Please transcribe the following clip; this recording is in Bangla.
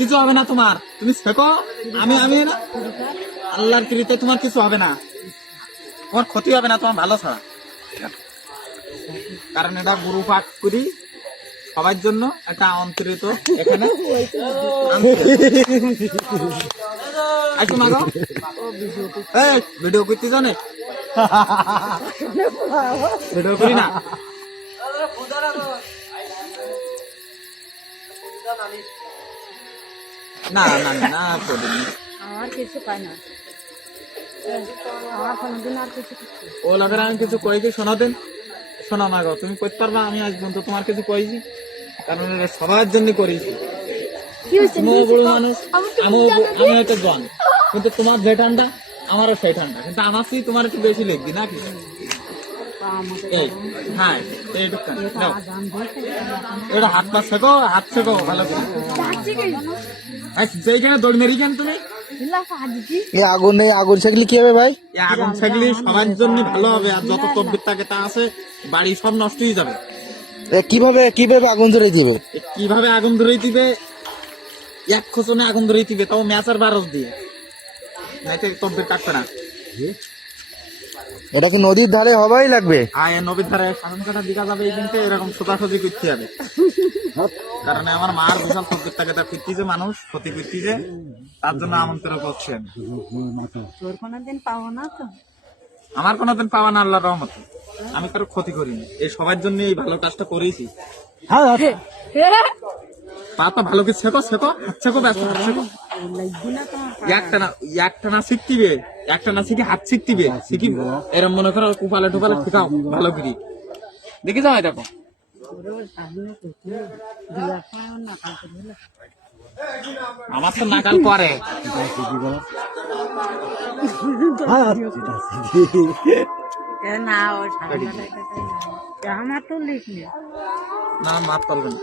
কিছু হবে না তোমার, তুমি শেখো। আমি আমি না আল্লাহর কৃতে তোমার কিছু হবে না, তোমার ক্ষতি হবে না, তোমার ভালো ছাড়া। কারণ এটা গুরু পাঠ করি সবার জন্য, একটা অন্তরিত এখানে আচ্ছা মাগো এই ভিডিও করতে জানে ভিডিও করি না। না না না করিনি। আমার কিছু পাই না, আমার কোনোদিন আর কিছু ও লাগে আমি কিছু কয়েছি শোনা দেন, শোনা না গো তুমি করতে পারবা, আমি আজ পর্যন্ত তোমার কিছু কয়েছি, কারণ এটা সবার জন্য করেছি। তুমিও বড় মানুষ, আমি হয়তো জন, কিন্তু তোমার যে ঠান্ডা আমারও সেই ঠান্ডা, কিন্তু আমার কি তোমার একটু বেশি লিখবি নাকি? এই হ্যাঁ এইটুকু নাও, এটা হাত পা শেখো, হাত শেখো ভালো করে। যেইখানে দৌড় মেরি কেন তুমি, আগুন শেখলে কি হবে ভাই? এই আগুন শেখলে সবার জন্য ভালো হবে, আর যত তকবির থাকে তা আছে বাড়ি সব নষ্ট হয়ে যাবে। কিভাবে আগুন ধরে দিবে? কিভাবে আগুন ধরে দিবে? এক খোঁচনে আগুন ধরে দিবে, তাও ম্যাচার বারস দিয়ে, নাইতে তকবির কাটবে না। এটা কি নদীর ধারে হবাই লাগবে? আয় নবীর ধারে শাসন কাটা দিকা যাবে, এই দিনকে এরকম সোজাসুজি করতে হবে। কারণ আমার মার বিশাল তকবির থাকে, তা ফিরতিছে মানুষ ক্ষতি করতেছে, তার জন্য আমন্ত্রণ করছেন। তোর কোনোদিন পাবো না তো? আমার কোনোদিন পাওয়া না আল্লাহর রহমতে, আমি কারো ক্ষতি করিনি, এই সবার জন্য এই ভালো কাজটা করেছি। পা তো ভালো কিছু শেখো, শেখো হাত শেখো, ব্যস্ত হাত শেখো। একটা না শিখতিবে, একটা না শিখে হাত শিখতিবে, শিখি এরম মনে করো কুপালে টুপালে শেখাও ভালো করে, দেখে যাও। দেখো আমার তো নাকাল করে। না ও আমার তো লিখনি না মাপ পারবে না।